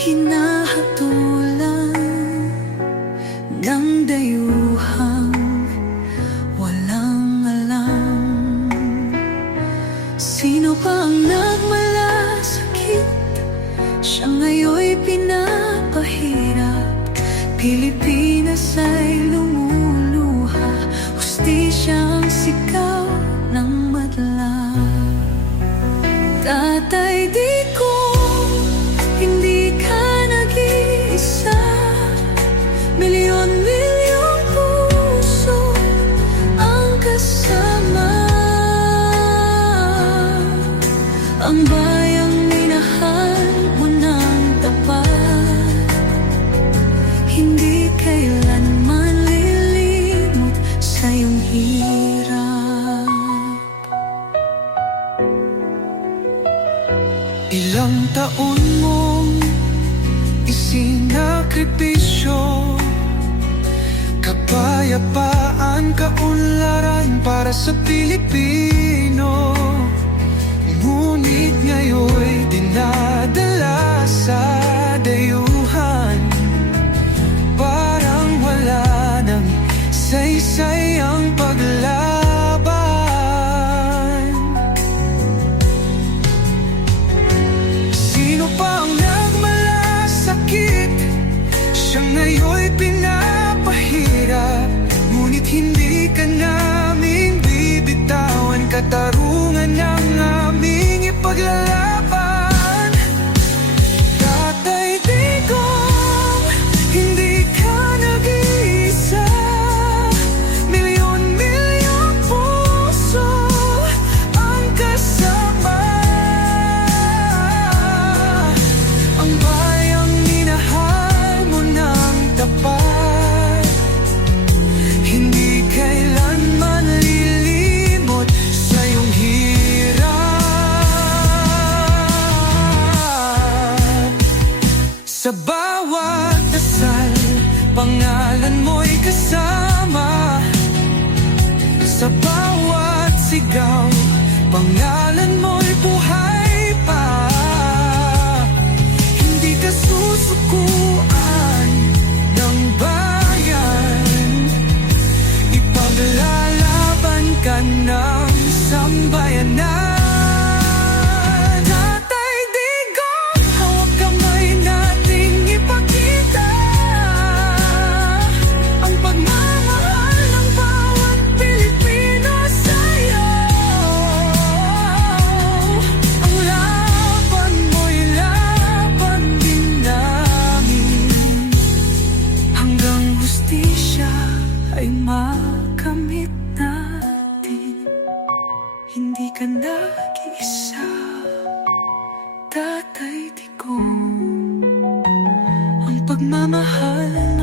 hinahatulan ng dayuhang walang alam. Sino pa ang nagmalasakit? Siya ngayon'y pinapahirap. Pilipinas ay lumuluha, hustisya ang sigaw ng madla. Tatay Digong, hindi ka nag-iisa. Milyon-milyong puso ang kasama. Ang bayang minahal mo ng tapat, hindi kailanman lilimot sa iyong hirap. Ilang taon mong isinakripisyo, kapayapaan, kaunlaran para sa Pilipino. Ngunit ngayon'y dinadala sa dayuhan, parang wala nang saysay ang paglaban. Sino pa ang nagmalasakit? Siya ngayon'y pinapahirap. Ngunit hindi ka naming bibitawan, katarungan ng aming ipaglalaban. Tatay Digong, hindi ka nag-iisa. Milyon-milyong puso ang kasama. Ang bayang minahal mo ng tapat, hindi kailanman lilimot sa iyong hirap. Sa bawat dasal, pangalan mo'y kasama. Sa bawat sigaw, pangalan mo'y buhay pa. Hindi ka susukuan ng bayan, ipaglalaban ka ng sambayanan. Tatay Digong, hawak kamay nating ipakita ang pagmamahal ng bawat Pilipino sa'yo. Ang laban mo'y laban din namin, hanggang hustisya ay makamit natin. Hindi ka nag-iisa, Tatay Digong. Ang pagmamahal